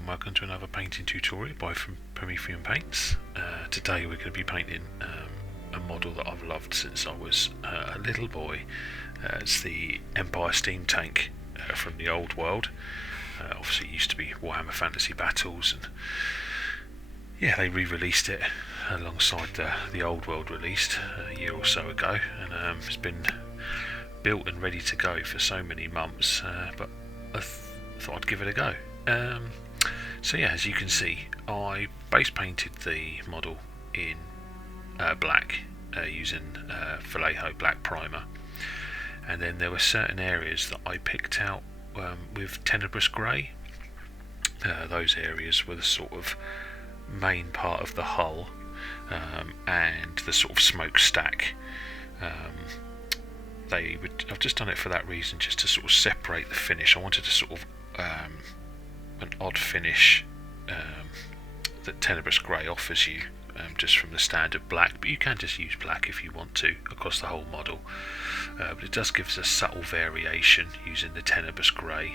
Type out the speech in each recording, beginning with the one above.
and welcome to another painting tutorial by Promethean Paints. Today we're going to be painting a model that I've loved since I was a little boy. It's the Empire steam tank from the old world. Obviously it used to be Warhammer Fantasy Battles, and yeah, they re-released it alongside the old world released a year or so ago, and it's been built and ready to go for so many months, but I thought I'd give it a go. So yeah, as you can see, I base painted the model in black using Vallejo black primer, and then there were certain areas that I picked out with Tenebrous Grey. Those areas were the sort of main part of the hull and the sort of smokestack. I've just done it for that reason, just to sort of separate the finish. I wanted to sort of an odd finish that Tenebrous Grey offers you just from the standard black, but you can just use black if you want to across the whole model, but it does give us a subtle variation using the Tenebrous Grey.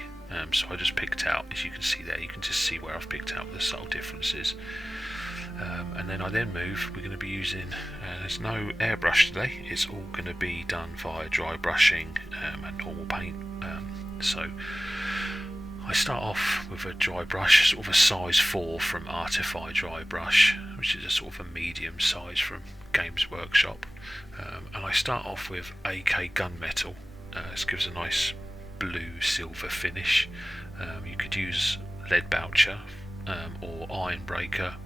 So I just picked out, as you can see there, you can just see where I've picked out the subtle differences. And then we're going to be using, there's no airbrush today, it's all going to be done via dry brushing and normal paint. So I start off with a dry brush, sort of a size 4 from Artify Drybrushes, which is a sort of a medium size from Games Workshop, and I start off with AK gunmetal. This gives a nice blue silver finish. You could use lead boucher or iron breaker,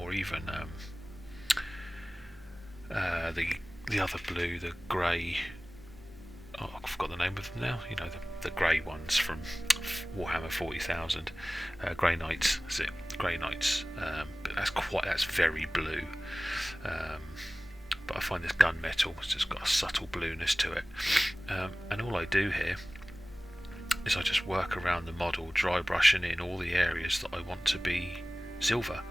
or even the other blue, the grey. Oh, I forgot the name of them now. You know, the grey ones from Warhammer 40,000. Grey Knights. That's it. Grey Knights. But that's very blue. But I find this gunmetal has just got a subtle blueness to it. And all I do here is I just work around the model, dry brushing in all the areas that I want to be silver.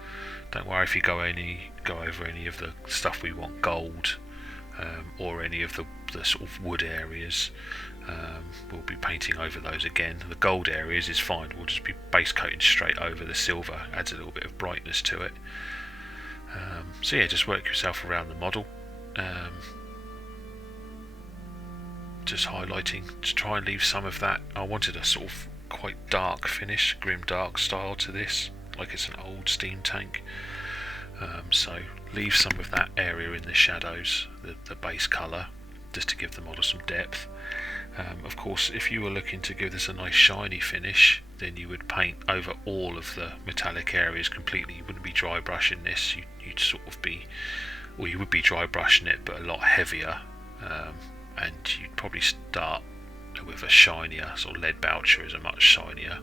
Don't worry if you go over any of the stuff we want gold, or any of the sort of wood areas. We'll be painting over those again. The gold areas is fine, we'll just be base coating straight over. The silver adds a little bit of brightness to it. So yeah, just work yourself around the model, just highlighting to try and leave some of that. I wanted a sort of quite dark finish, grim dark style to this, like it's an old steam tank. So leave some of that area in the shadows, the base colour, just to give the model some depth. Of course, if you were looking to give this a nice shiny finish, then you would paint over all of the metallic areas completely. You wouldn't be dry brushing this, you'd sort of be, or you would be dry brushing it but a lot heavier, and you'd probably start with a shinier, sort of lead boucher is a much shinier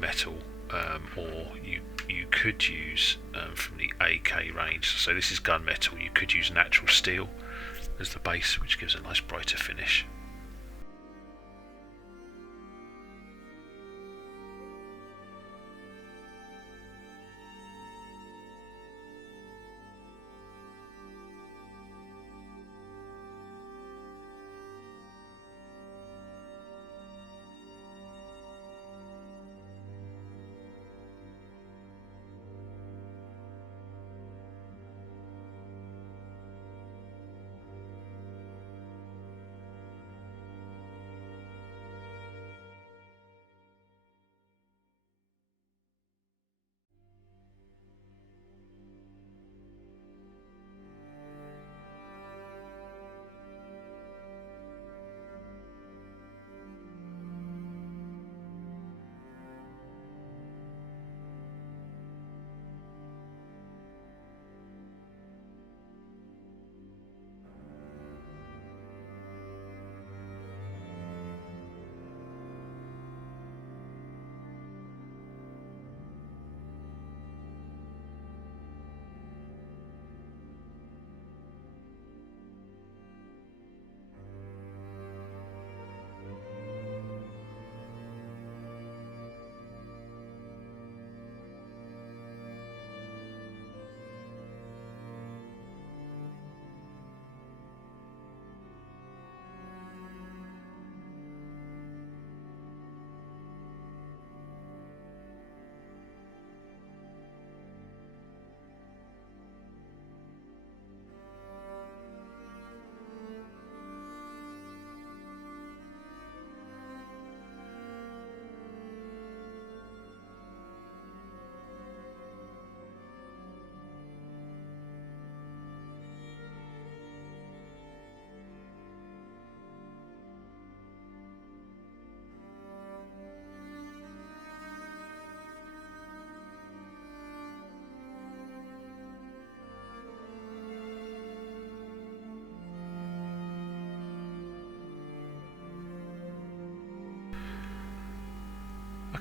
metal, or you could use from the AK range, so this is gunmetal, you could use natural steel as the base, which gives a nice brighter finish.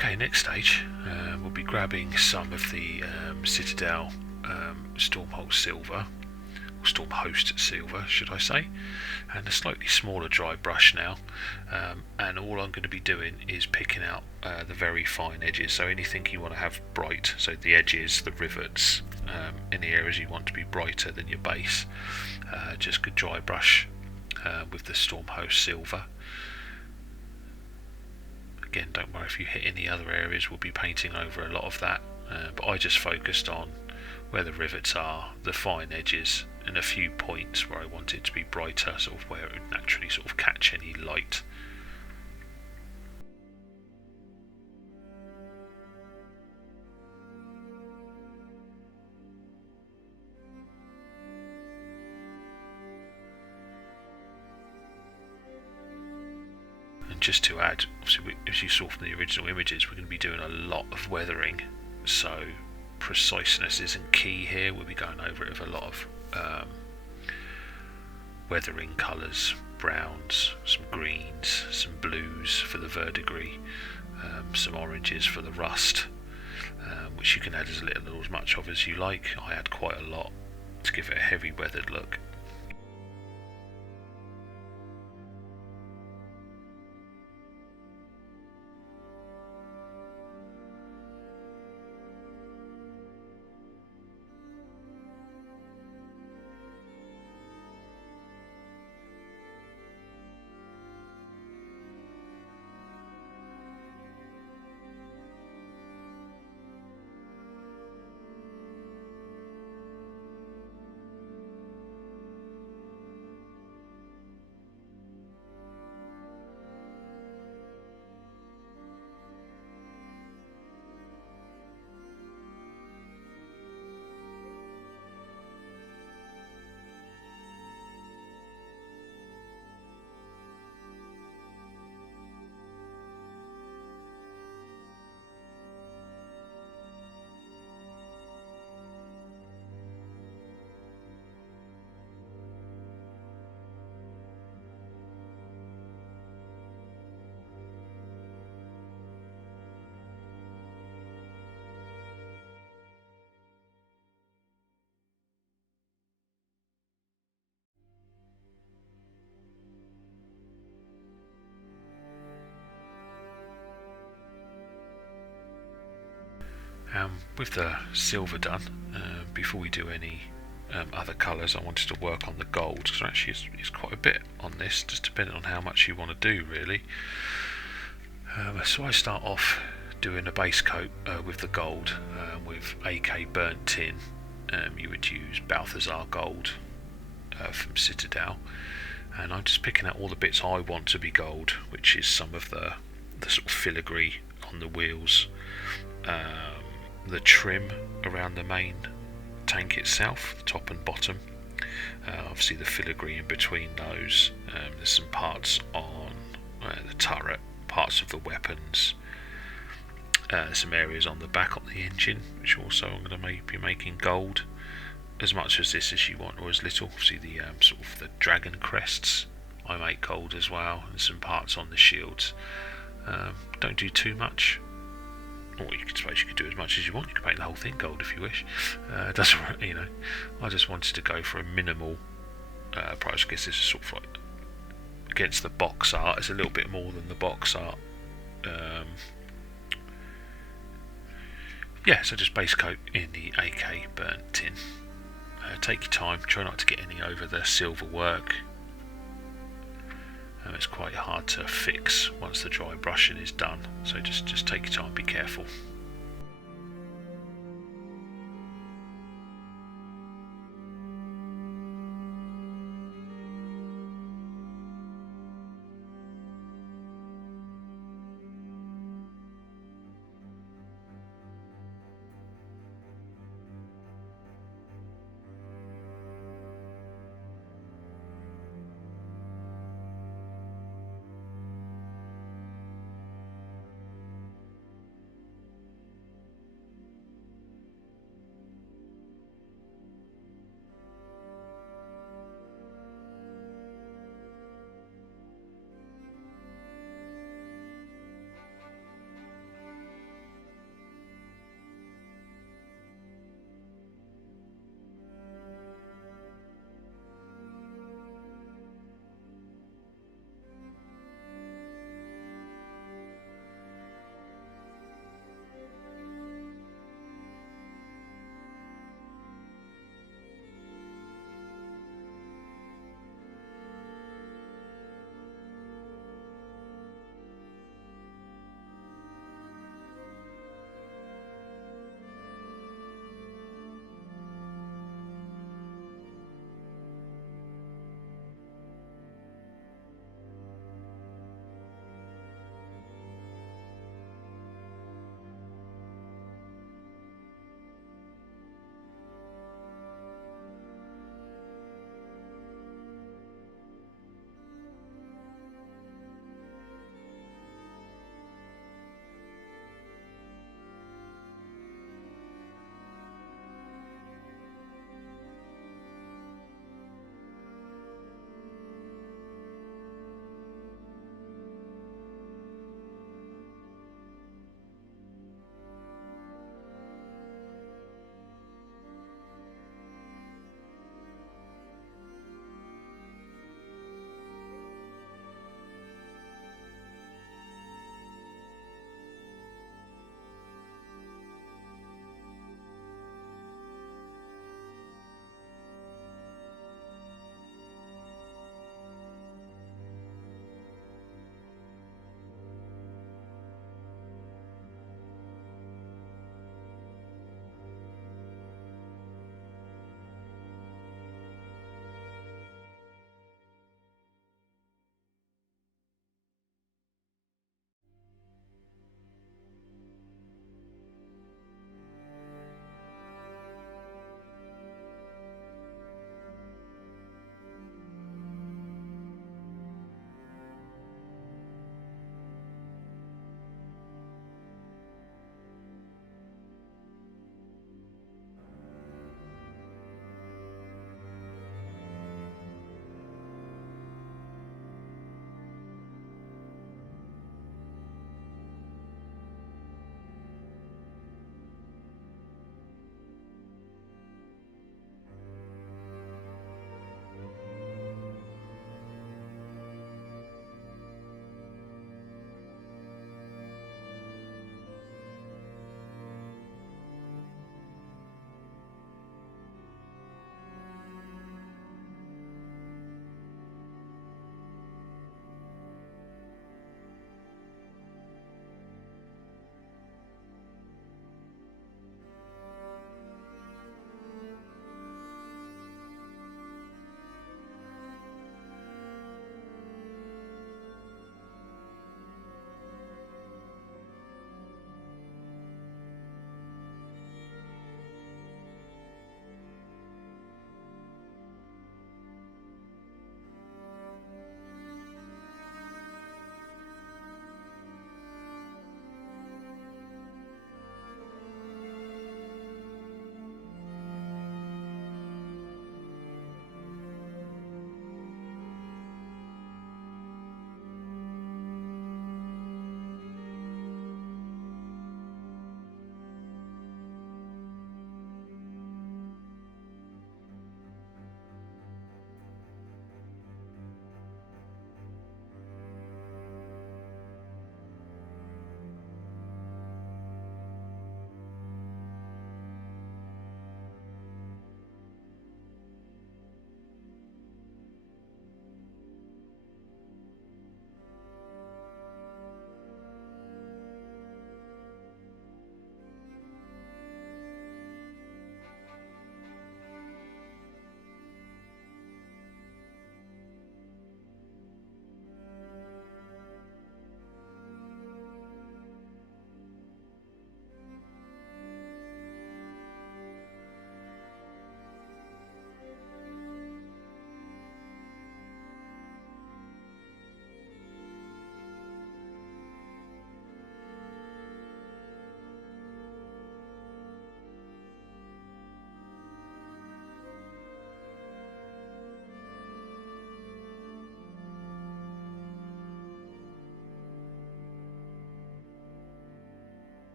Okay, next stage, we'll be grabbing some of the Citadel Stormhost Silver, or Stormhost Silver, should I say, and a slightly smaller dry brush now, and all I'm going to be doing is picking out the very fine edges, so anything you want to have bright, so the edges, the rivets, any areas you want to be brighter than your base, just a dry brush with the Stormhost Silver. Again, don't worry if you hit any other areas, we'll be painting over a lot of that, but I just focused on where the rivets are, the fine edges, and a few points where I want it to be brighter, sort of where it would naturally sort of catch any light. And just to add, obviously, as you saw from the original images, we're going to be doing a lot of weathering, so preciseness isn't key here. We'll be going over it with a lot of weathering colours, browns, some greens, some blues for the verdigris, some oranges for the rust, which you can add as little or as much of as you like. I add quite a lot to give it a heavy weathered look. With the silver done, before we do any other colours, I wanted to work on the gold, because actually it's quite a bit on this, just depending on how much you want to do really. So I start off doing a base coat with the gold, with AK Burnt Tin. You would use Balthazar Gold from Citadel, and I'm just picking out all the bits I want to be gold, which is some of the sort of filigree on the wheels, the trim around the main tank itself, the top and bottom, obviously the filigree in between those, there's some parts on the turret, parts of the weapons, some areas on the back on the engine, which also I'm going to be making gold, as much as this as you want or as little. Obviously the sort of the dragon crests I make gold as well, and some parts on the shields. Don't do too much. Or you suppose you could do as much as you want. You could paint the whole thing gold if you wish. Doesn't, you know. I just wanted to go for a minimal price. I guess this is sort of like against the box art. It's a little bit more than the box art. Yeah, so just base coat in the AK Burnt Tin. Take your time. Try not to get any over the silver work. It's quite hard to fix once the dry brushing is done, so just take your time, be careful.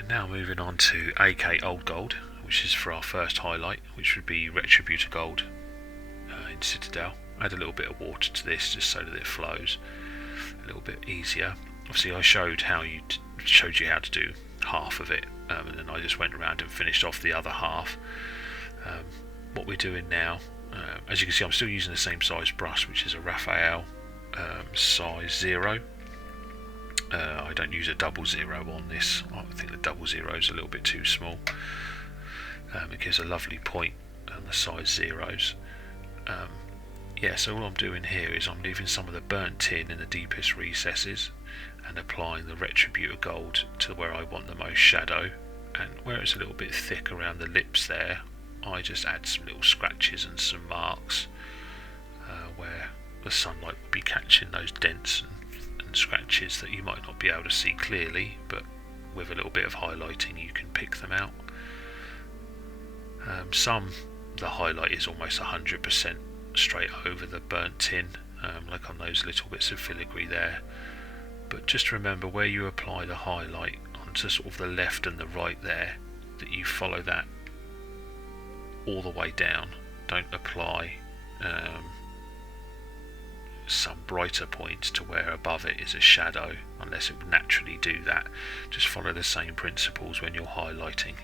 And now moving on to AK Old Gold, which is for our first highlight, which would be Retributor Gold in Citadel. Add a little bit of water to this just so that it flows a little bit easier. Obviously I showed you how to do half of it, and then I just went around and finished off the other half. What we're doing now, as you can see, I'm still using the same size brush, which is a Raphael size 0. I don't use a 00 on this. I think the 00 is a little bit too small. It gives a lovely point on the size 0s. Yeah, so all I'm doing here is I'm leaving some of the burnt tin in the deepest recesses and applying the Retributor Gold to where I want the most shadow, and where it's a little bit thick around the lips there, I just add some little scratches and some marks where the sunlight will be catching those dents and scratches that you might not be able to see clearly, but with a little bit of highlighting you can pick them out. The highlight is almost 100% straight over the burnt tin, like on those little bits of filigree there, but just remember where you apply the highlight onto sort of the left and the right there, that you follow that all the way down. Don't apply some brighter points to where above it is a shadow, unless it would naturally do that. Just follow the same principles when you're highlighting.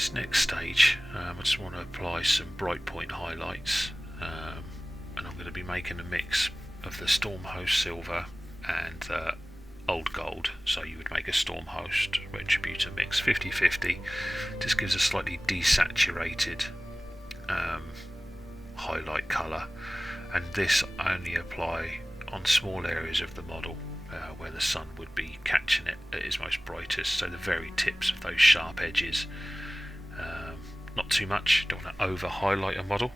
this next stage, I just want to apply some bright point highlights, and I'm going to be making a mix of the Stormhost silver and old gold. So you would make a Stormhost Retributor mix 50-50. Just gives a slightly desaturated highlight colour, and this only apply on small areas of the model where the sun would be catching it at its most brightest, so the very tips of those sharp edges. Not too much, don't want to over highlight a model.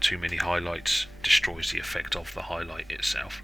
Too many highlights destroys the effect of the highlight itself.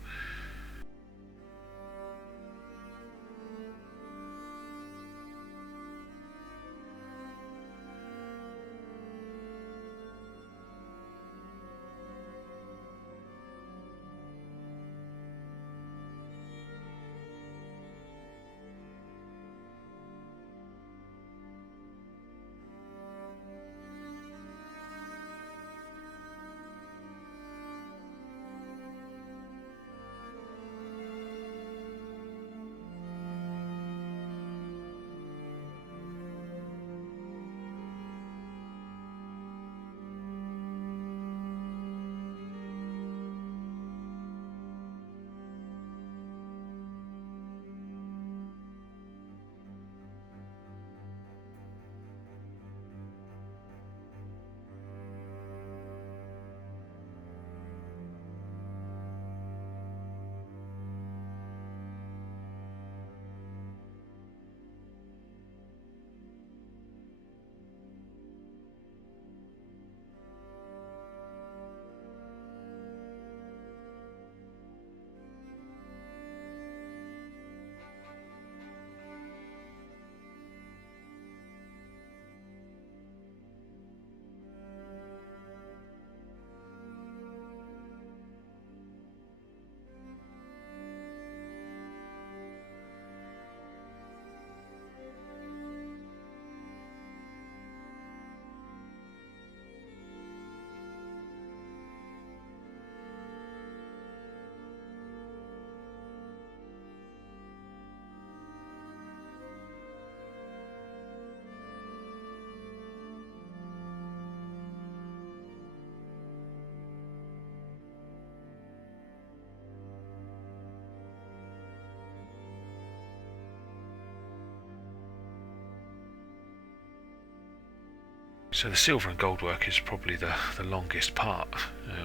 So the silver and gold work is probably the longest part.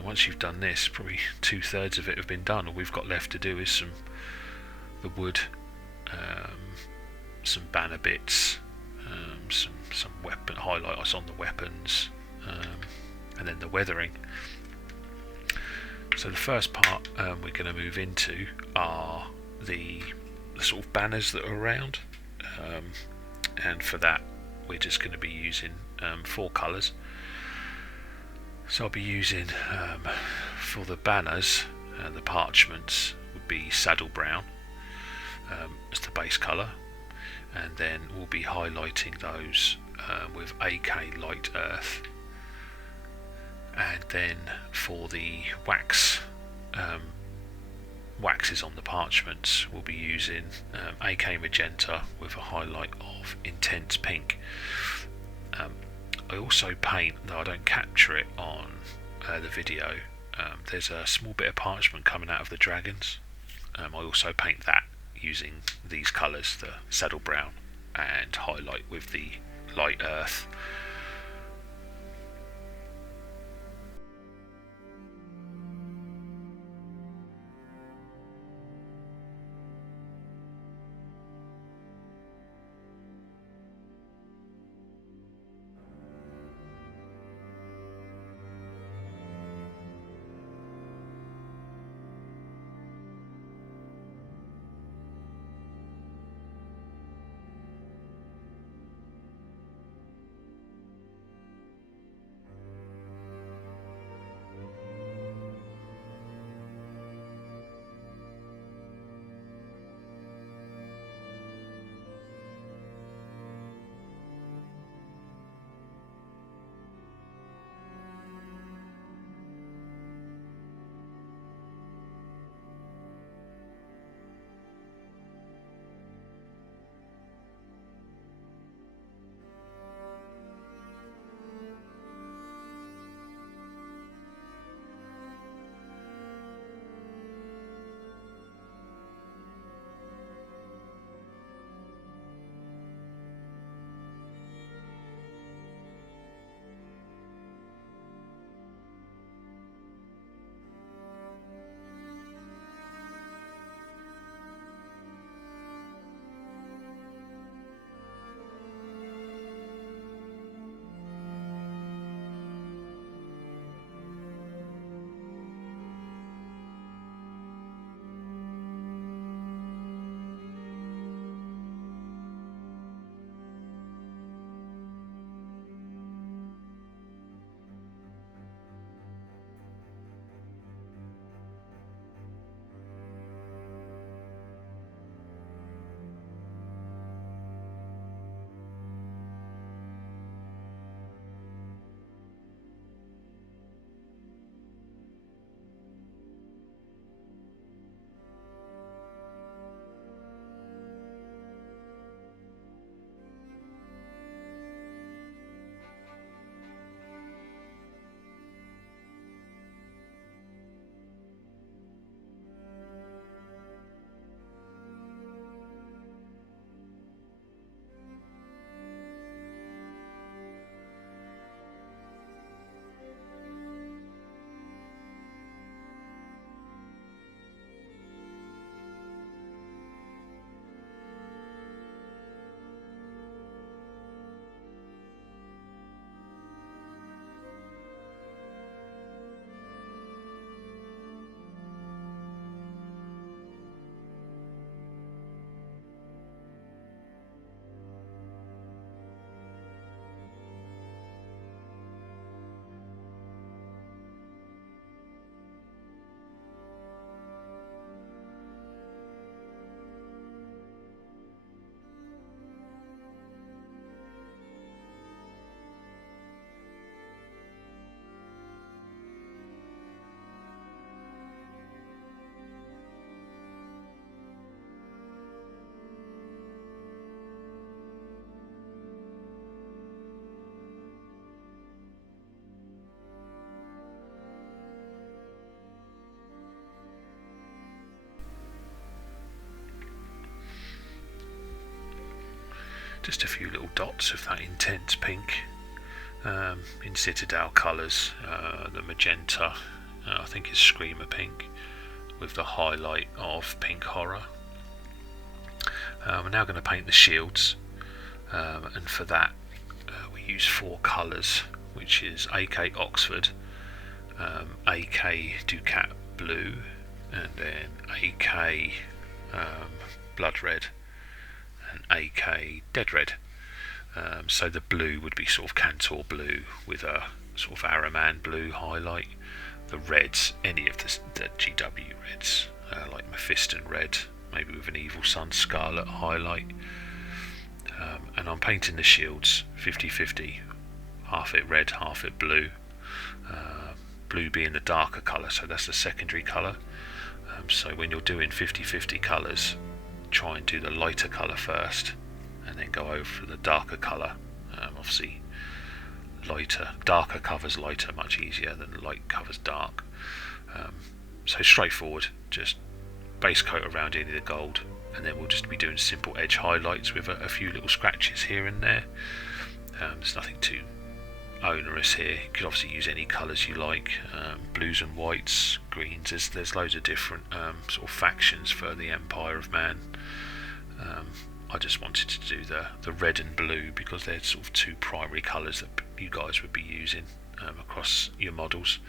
Once you've done this, probably 2/3 of it have been done. All we've got left to do is the wood, some banner bits, some weapon highlights on the weapons, and then the weathering. So the first part we're going to move into are the sort of banners that are around, and for that we're just going to be using 4 colours. So I'll be using for the banners, the parchments would be saddle brown as the base colour, and then we'll be highlighting those with AK light earth, and then for the waxes on the parchments we'll be using AK magenta with a highlight of intense pink. I also paint, though I don't capture it on the video, there's a small bit of parchment coming out of the dragons. I also paint that using these colours, the saddle brown, and highlight with the light earth. just a few little dots of that intense pink in Citadel colours. The magenta, I think is Screamer Pink, with the highlight of Pink Horror. We're now going to paint the shields, and for that we use 4 colours, which is AK Oxford, AK Ducat Blue, and then AK Blood Red, and AK Dead Red. So the blue would be sort of Cantor blue with a sort of Araman blue highlight. The reds, any of the GW reds, like Mephiston red, maybe with an Evil Sun scarlet highlight. And I'm painting the shields 50-50, half it red, half it blue. Blue being the darker colour, so that's the secondary colour. So when you're doing 50-50 colours, try and do the lighter colour first, and then go over for the darker colour. Obviously, darker covers lighter much easier than light covers dark. So straightforward, just base coat around any of the gold, and then we'll just be doing simple edge highlights with a few little scratches here and there. There's nothing too onerous here. You could obviously use any colours you like, blues and whites, greens. There's loads of different sort of factions for the Empire of Man. I just wanted to do the red and blue because they're sort of 2 primary colours that you guys would be using across your models.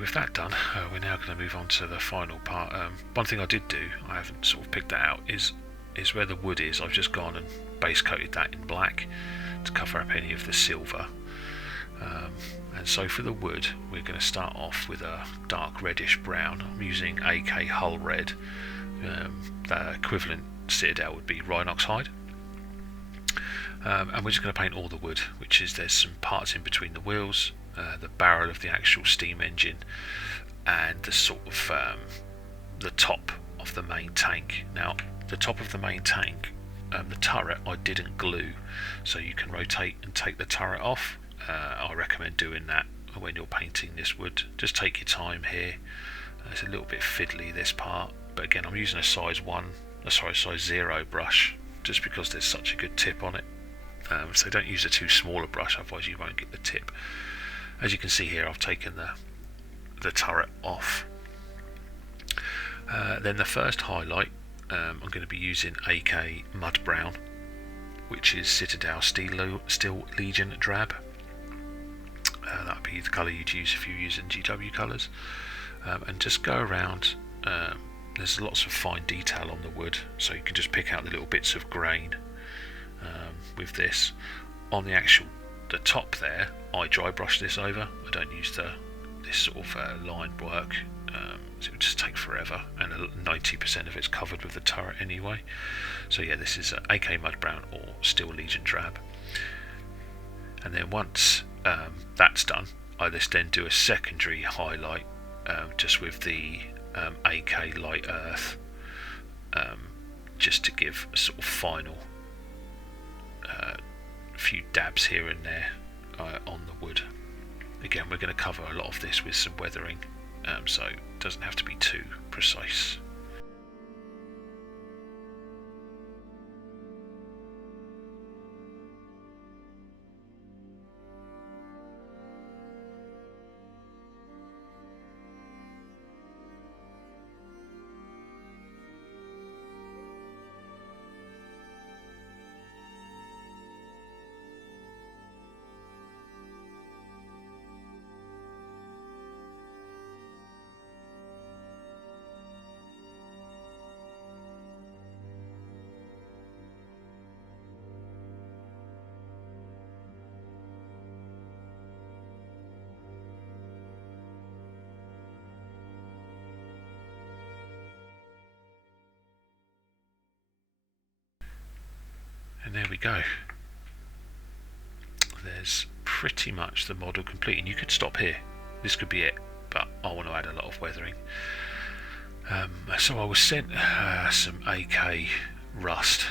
with that done, we're now going to move on to the final part. One thing I did do, I haven't sort of picked that out, is where the wood is. I've just gone and base coated that in black to cover up any of the silver. And so for the wood, we're going to start off with a dark reddish brown. I'm using AK Hull Red. The equivalent Citadel would be Rhinox Hide. And we're just going to paint all the wood, which is there's some parts in between the wheels, the barrel of the actual steam engine, and the sort of the top of the main tank. Now, the top of the main tank, the turret, I didn't glue, so you can rotate and take the turret off. I recommend doing that when you're painting this wood. Just take your time here. It's a little bit fiddly, this part, but again, I'm using a size 0 brush, just because there's such a good tip on it. So don't use a too small a brush, otherwise you won't get the tip. As you can see here, I've taken the turret off. Then the first highlight, I'm going to be using AK Mud Brown, which is Citadel Steel Legion Drab. That would be the colour you'd use if you're using GW colours. And just go around. There's lots of fine detail on the wood, so you can just pick out the little bits of grain with this. On the top there, I dry brush this over. I don't use this sort of line work, so it would just take forever, and 90% of it's covered with the turret anyway. So yeah, this is AK Mud Brown or Steel Legion Drab. And then once that's done, I then do a secondary highlight just with the AK Light Earth, just to give a sort of final few dabs here and there on the wood. Again, we're going to cover a lot of this with some weathering, so it doesn't have to be too precise. And there we go. There's pretty much the model complete, and you could stop here. This could be it, but I want to add a lot of weathering. So I was sent some AK Rust,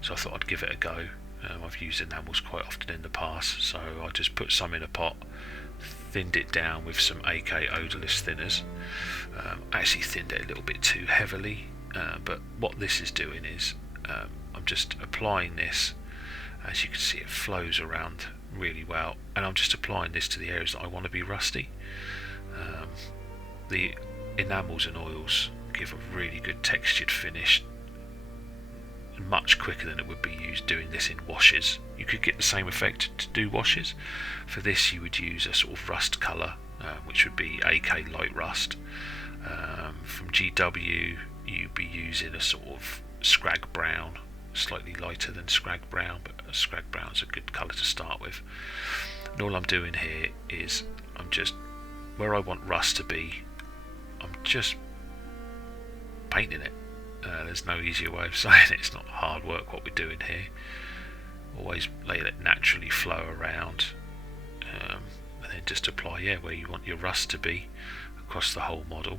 so I thought I'd give it a go. I've used enamels quite often in the past, so I just put some in a pot, thinned it down with some AK Odourless Thinners. I actually thinned it a little bit too heavily. But what this is doing is I'm just applying this. As you can see, it flows around really well, and I'm just applying this to the areas that I want to be rusty. The enamels and oils give a really good textured finish, much quicker than it would be used doing this in washes. You could get the same effect to do washes. For this you would use a sort of rust colour, which would be AK Light Rust. From GW you'd be using a sort of scrag brown, slightly lighter than scrag brown, but scrag brown's a good colour to start with. And all I'm doing here is I'm just, where I want rust to be, I'm just painting it. There's no easier way of saying it. It's not hard work what we're doing here. Always let it naturally flow around, and then just apply where you want your rust to be across the whole model.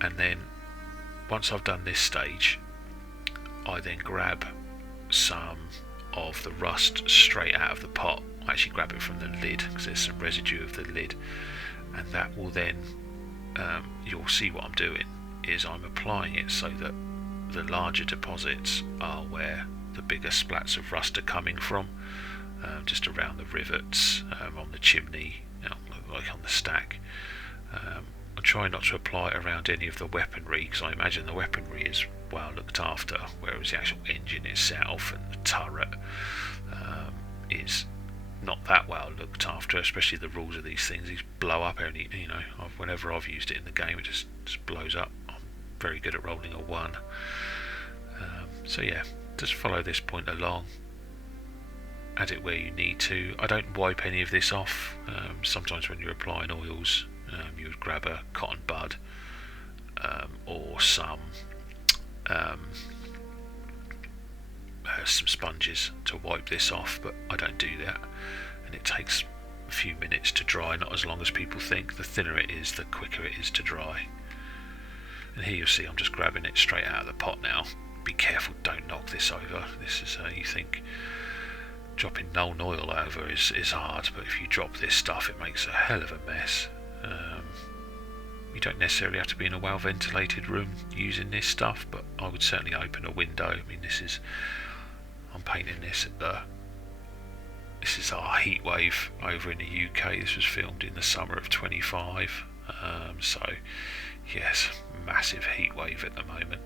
And then once I've done this stage, I then grab some of the rust straight out of the pot. I actually grab it from the lid because there's some residue of the lid, and that will then you'll see what I'm doing is I'm applying it so that the larger deposits are where the bigger splats of rust are coming from, just around the rivets, on the chimney, like on the stack. I try not to apply it around any of the weaponry, because I imagine the weaponry is well looked after, whereas the actual engine itself and the turret is not that well looked after, especially the rules of these things. These blow up only, whenever I've used it in the game, it just blows up. I'm very good at rolling a 1. So yeah, just follow this point along. Add it where you need to. I don't wipe any of this off. Sometimes when you're applying oils, you would grab a cotton bud or some sponges to wipe this off, but I don't do that, and it takes a few minutes to dry, not as long as people think. The thinner it is, the quicker it is to dry. And here you'll see I'm just grabbing it straight out of the pot now. Be careful, don't knock this over. This is you think dropping Nuln oil over is hard, but if you drop this stuff it makes a hell of a mess. You don't necessarily have to be in a well ventilated room using this stuff, but I would certainly open a window. I mean, I'm painting this this is our heat wave over in the UK. This was filmed in the summer of 25, so yes, massive heat wave at the moment.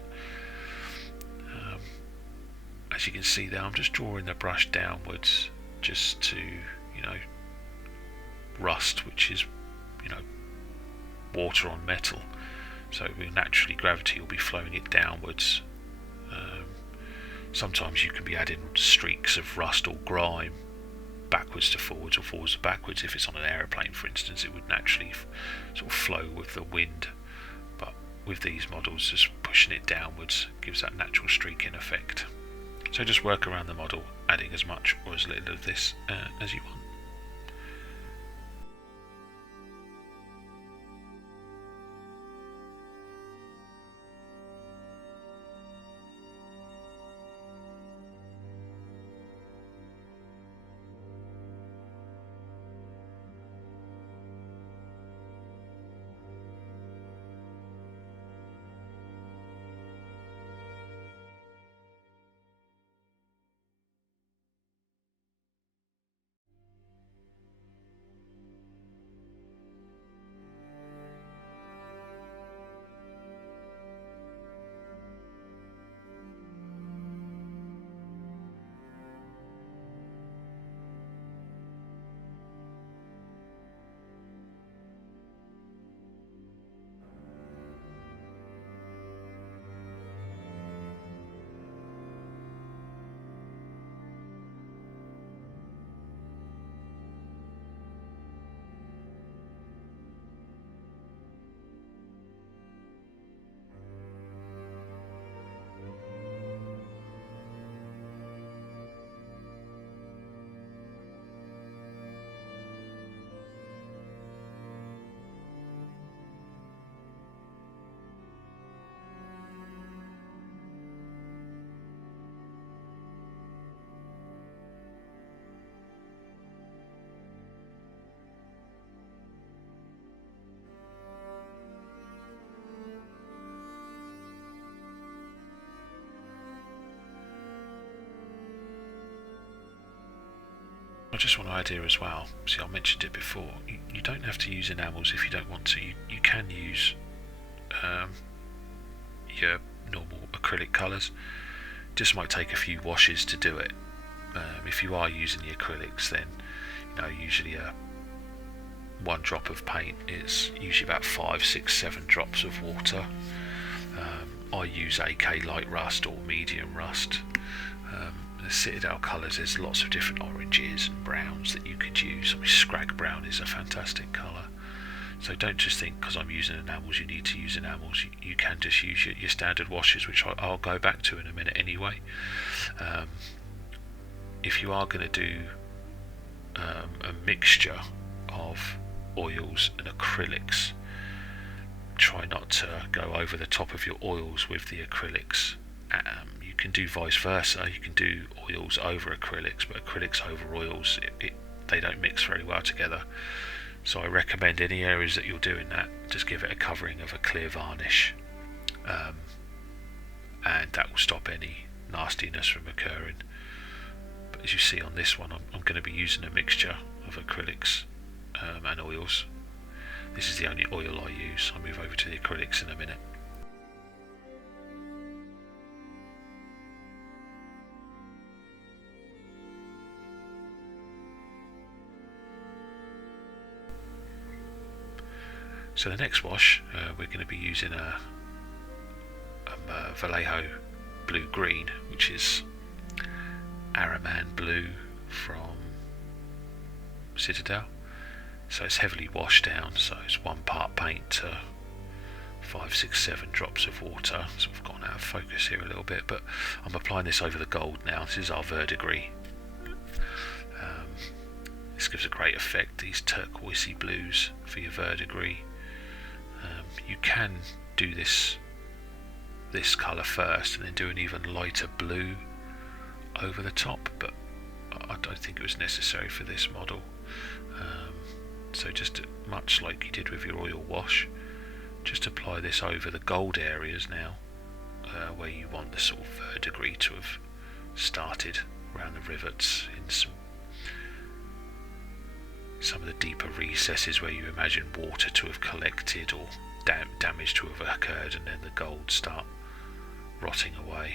As you can see there, I'm just drawing the brush downwards just to, rust, which is, water on metal. So naturally gravity will be flowing it downwards. Sometimes you can be adding streaks of rust or grime backwards to forwards or forwards to backwards. If it's on an aeroplane, for instance, it would naturally sort of flow with the wind. But with these models, just pushing it downwards gives that natural streaking effect. So just work around the model, adding as much or as little of this as you want. I just want to add here as well, see, I mentioned it before, you don't have to use enamels if you don't want to. You can use your normal acrylic colours. Just might take a few washes to do it. If you are using the acrylics, then usually one drop of paint is usually about 5, 6, 7 drops of water. I use AK light rust or medium rust. The Citadel colours, there's lots of different oranges and browns that you could use. I mean, Scrag brown is a fantastic colour. So don't just think because I'm using enamels you need to use enamels. You can just use your standard washes, which I'll go back to in a minute anyway. If you are going to do a mixture of oils and acrylics, try not to go over the top of your oils with the acrylics. You can do vice versa. You can do oils over acrylics, but acrylics over oils, they don't mix very well together. So I recommend any areas that you're doing that, just give it a covering of a clear varnish, and that will stop any nastiness from occurring. But as you see on this one, I'm going to be using a mixture of acrylics and oils. This is the only oil I use. I'll move over to the acrylics in a minute. So the next wash, we're going to be using a Vallejo blue green, which is Araman blue from Citadel. So it's heavily washed down, so it's 1 part paint to 5, 6, 7 drops of water. So I've gone out of focus here a little bit, but I'm applying this over the gold now. This is our verdigris. This gives a great effect, these turquoisey blues for your verdigris. You can do this colour first and then do an even lighter blue over the top, but I don't think it was necessary for this model. So just much like you did with your oil wash, just apply this over the gold areas now, where you want the sort of verdigris to have started around the rivets, in some of the deeper recesses where you imagine water to have collected or damage to have occurred, and then the gold start rotting away.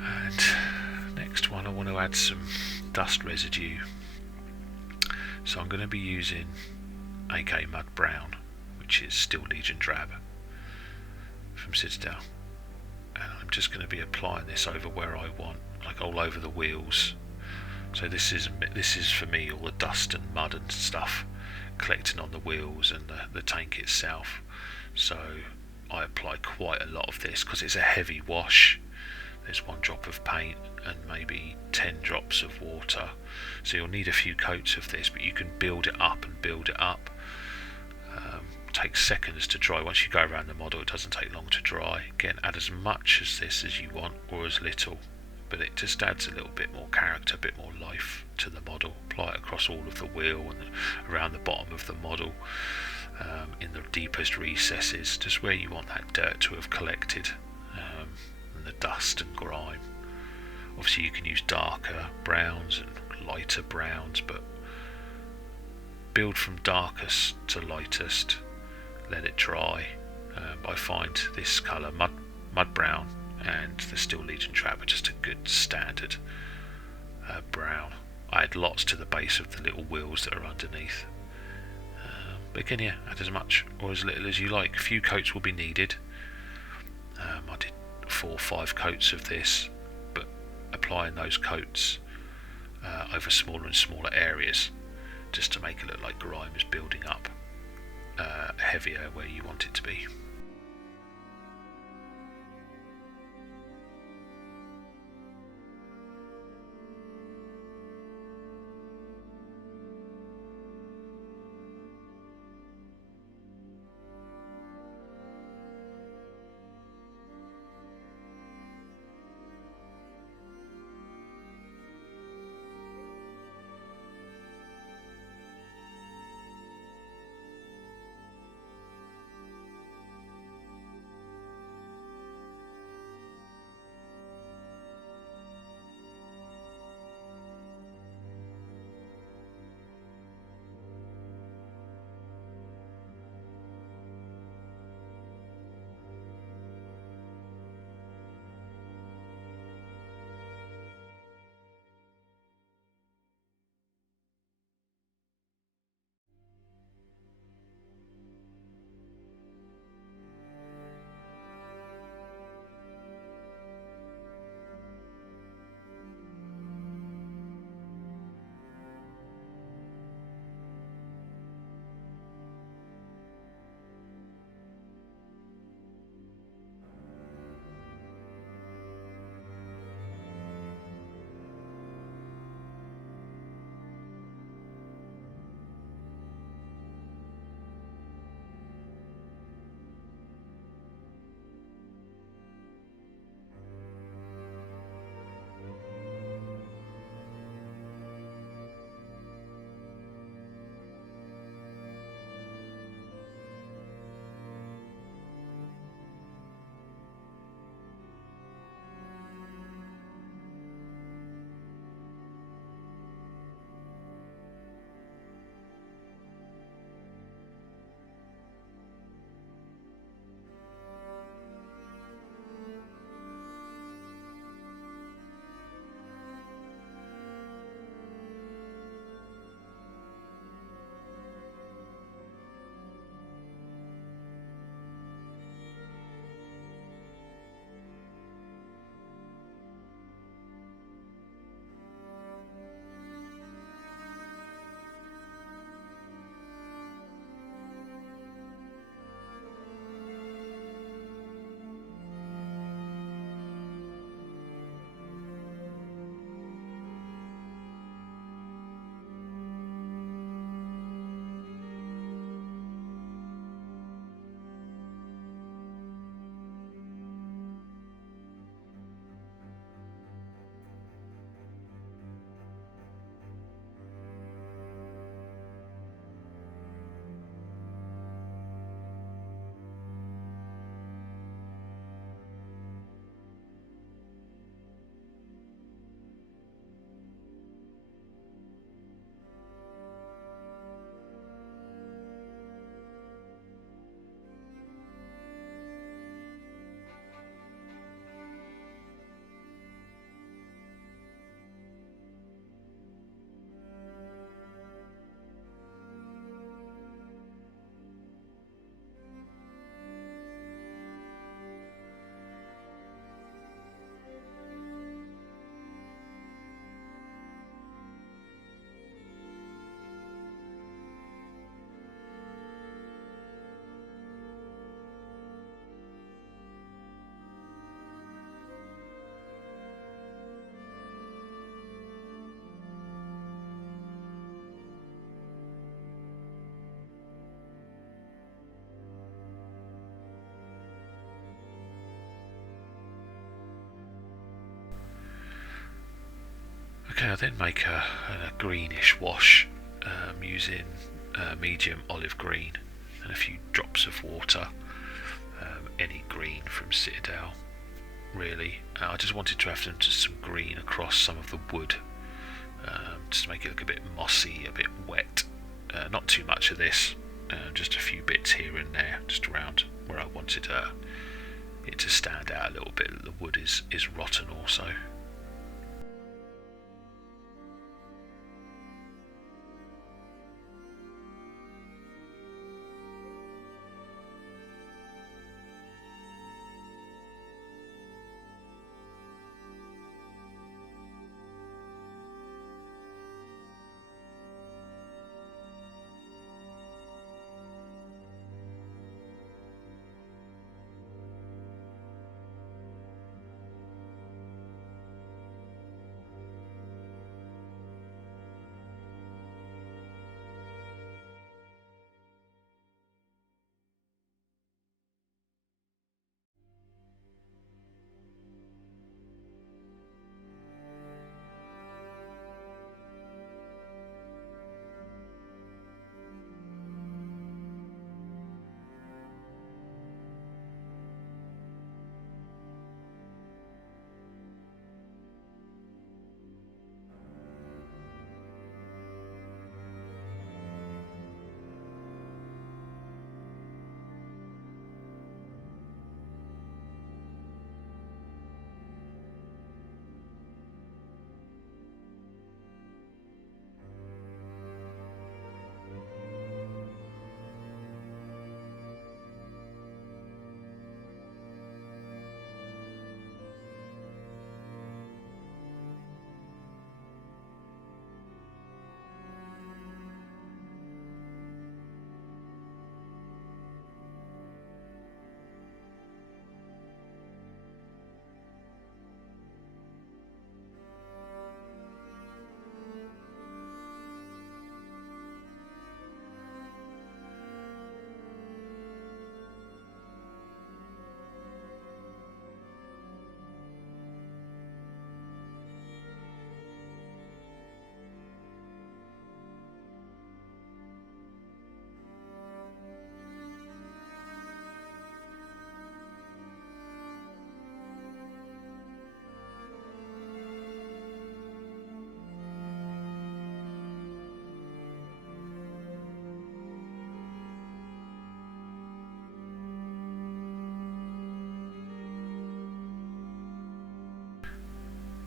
And next one, I want to add some dust residue, so I'm going to be using AK Mud Brown, which is Steel Legion Drab from Citadel, and I'm just going to be applying this over where I want, like all over the wheels. So this is for me all the dust and mud and stuff collecting on the wheels and the tank itself. So I apply quite a lot of this because it's a heavy wash. There's 1 drop of paint and maybe 10 drops of water, so you'll need a few coats of this, but you can build it up and build it up. Takes seconds to dry. Once you go around the model, it doesn't take long to dry. Again, add as much as this as you want or as little, but it just adds a little bit more character, a bit more life to the model. Apply it across all of the wheel and around the bottom of the model, in the deepest recesses, just where you want that dirt to have collected, and the dust and grime. Obviously you can use darker browns and lighter browns, but build from darkest to lightest, let it dry. I find this colour, mud brown, and the Steel Legion Drab are just a good standard brown. I add lots to the base of the little wheels that are underneath. But again, yeah, add as much or as little as you like. A few coats will be needed. I did 4 or 5 coats of this, but applying those coats over smaller and smaller areas, just to make it look like grime is building up heavier where you want it to be. Okay, I then make a greenish wash using medium olive green and a few drops of water, any green from Citadel really. I just wanted to have some green across some of the wood, just to make it look a bit mossy, a bit wet. Not too much of this, just a few bits here and there, just around where I wanted it to stand out a little bit that the wood is rotten also.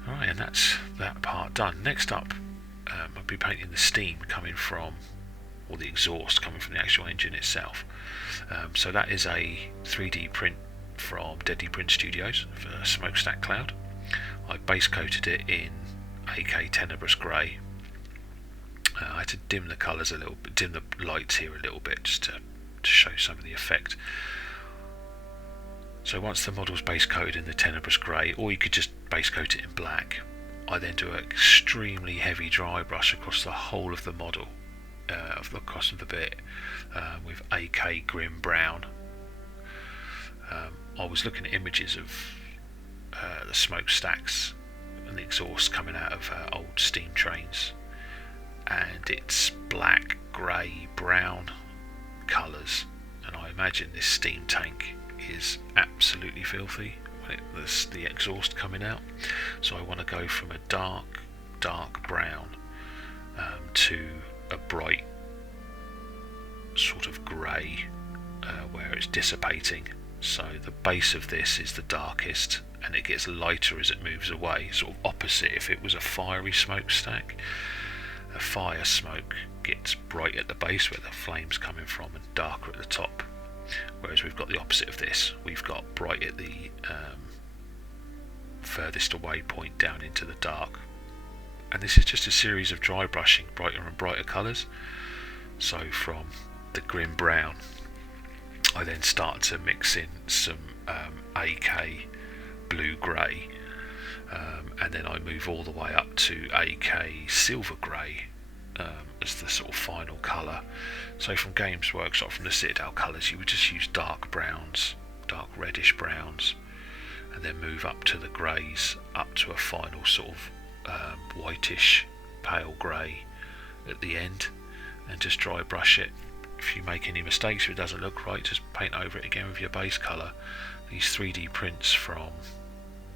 Alright, and that's that part done. Next up, I'll be painting the steam coming from, or the exhaust coming from the actual engine itself. So that is a 3D print from DeadlyPrint Studios for Smokestack Cloud. I base coated it in AK Tenebrous Grey. I had to dim the colours a little bit, dim the lights here a little bit, just to show some of the effect. So once the model's base coated in the Tenebrous Grey, or you could just base coat it in black, I then do an extremely heavy dry brush across the whole of the model, across the bit, with AK Grim Brown. I was looking at images of the smokestacks and the exhaust coming out of old steam trains, and it's black, grey, brown colours, and I imagine this steam tank is absolutely filthy when there's the exhaust coming out. So I want to go from a dark brown to a bright sort of grey where it's dissipating. So the base of this is the darkest, and it gets lighter as it moves away, sort of opposite if it was a fiery smokestack. A fire smoke gets bright at the base where the flame's coming from and darker at the top, whereas we've got the opposite of this. We've got bright at the furthest away point down into the dark, and this is just a series of dry brushing brighter and brighter colours. So from the grim brown, I then start to mix in some AK blue grey, and then I move all the way up to AK silver grey as the sort of final colour. So from Games Workshop, from the Citadel colours, you would just use dark browns, dark reddish browns, and then move up to the greys, up to a final sort of whitish pale grey at the end, and just dry brush it. If you make any mistakes, if it doesn't look right, just paint over it again with your base colour. These 3D prints from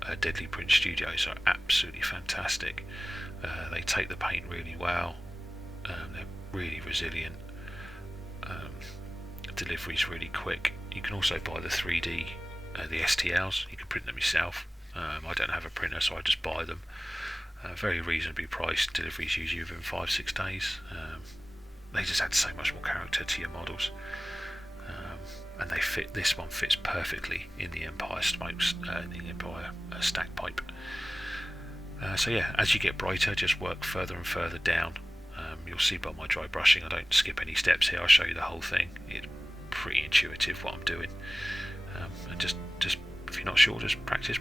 DeadlyPrint Studios are absolutely fantastic. They take the paint really well, they're really resilient, delivery's really quick. You can also buy the 3D, the STLs, you can print them yourself. I don't have a printer, so I just buy them. Very reasonably priced, delivery's usually within 5-6 days. They just add so much more character to your models, and they fit. This one fits perfectly in the Empire smokes, in the Empire stack pipe. So yeah, as you get brighter, just work further and further down. You'll see by my dry brushing, I don't skip any steps here. I'll show you the whole thing. It's pretty intuitive what I'm doing, and just if you're not sure, just practice.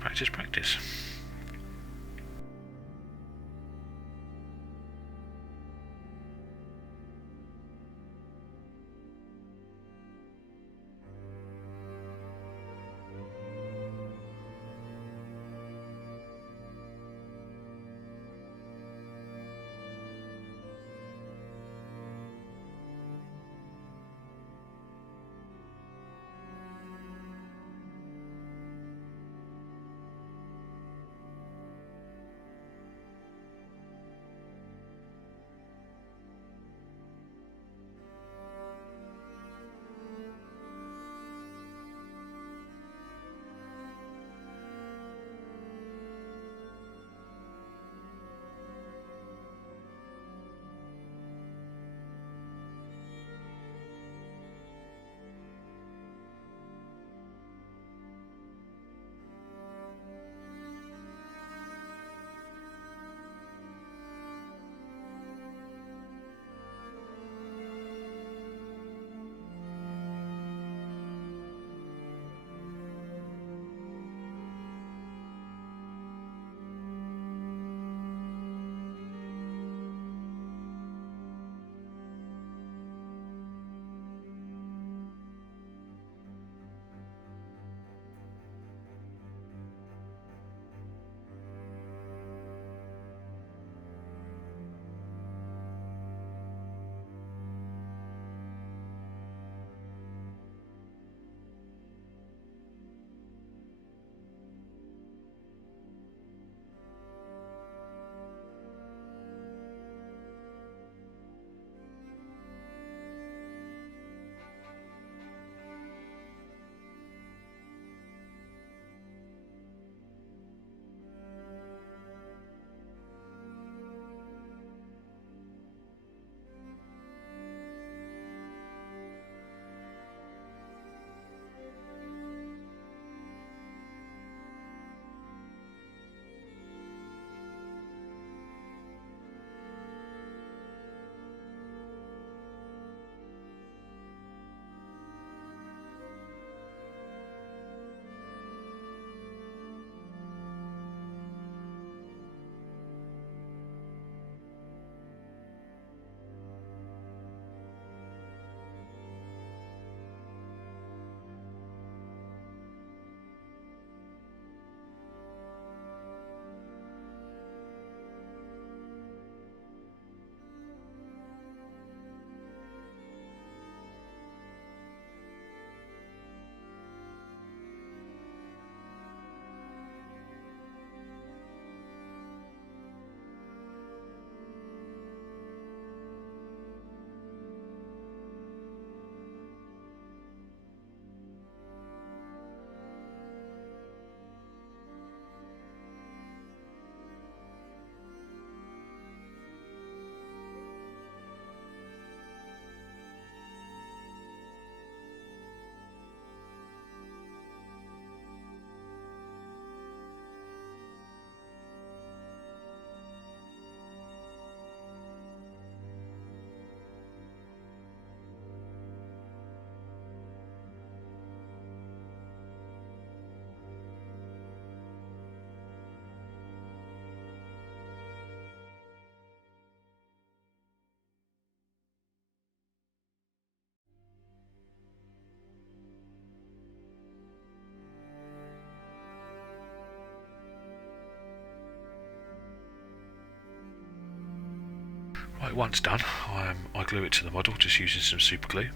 Right, once done, I glue it to the model just using some super glue.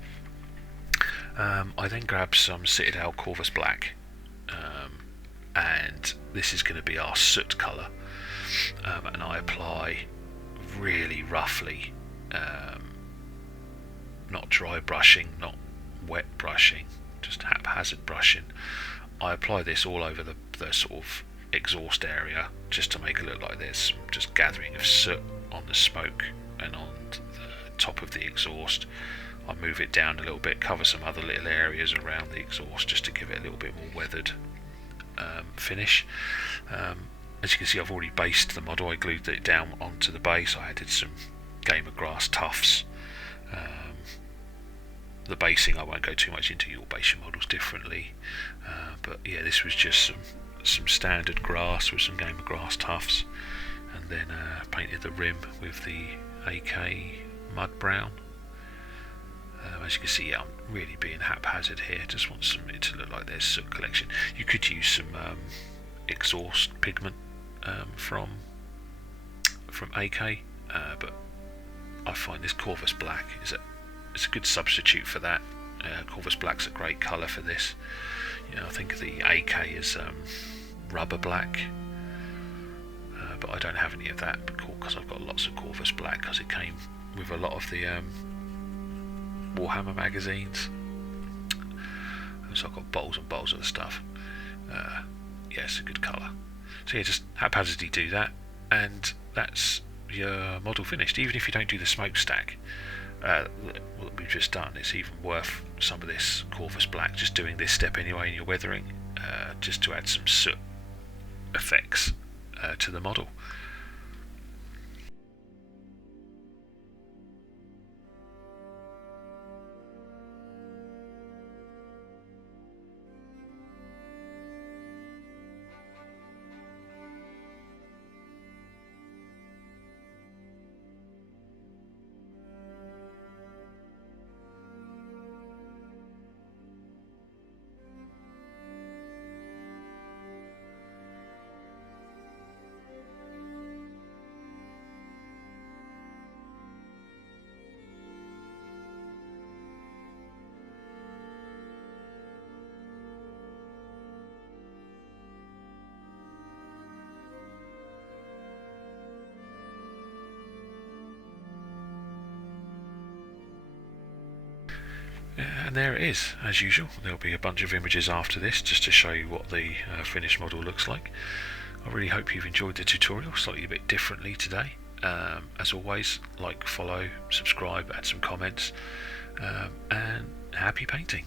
I then grab some Citadel Corvus Black, and this is going to be our soot colour, and I apply really roughly, not dry brushing, not wet brushing, just haphazard brushing. I apply this all over the sort of exhaust area just to make it look like there's some just gathering of soot on the smoke and on the top of the exhaust. I move it down a little bit, cover some other little areas around the exhaust just to give it a little bit more weathered finish. As you can see, I've already based the model. I glued it down onto the base. I added some Game of Grass Tufts. The basing I won't go too much into, you'll base your models differently, but yeah, this was just some standard grass with some Game of Grass Tufts, and then painted the rim with the AK mud brown. As you can see, yeah, I'm really being haphazard here. Just want it to look like there's soot collection. You could use some exhaust pigment from AK, but I find this Corvus Black it's a good substitute for that. Corvus Black's a great colour for this. I think the AK is rubber black, but I don't have any of that because I've got lots of Corvus Black because it came with a lot of the Warhammer magazines, so I've got bottles and bottles of the stuff. Yeah, it's a good colour. So yeah, just haphazardly do that, and that's your model finished. Even if you don't do the smokestack that we've just done, it's even worth some of this Corvus Black, just doing this step anyway in your weathering, just to add some soot effects to the model. And there it is, as usual. There'll be a bunch of images after this just to show you what the finished model looks like. I really hope you've enjoyed the tutorial, slightly a bit differently today. As always, like, follow, subscribe, add some comments, and happy painting.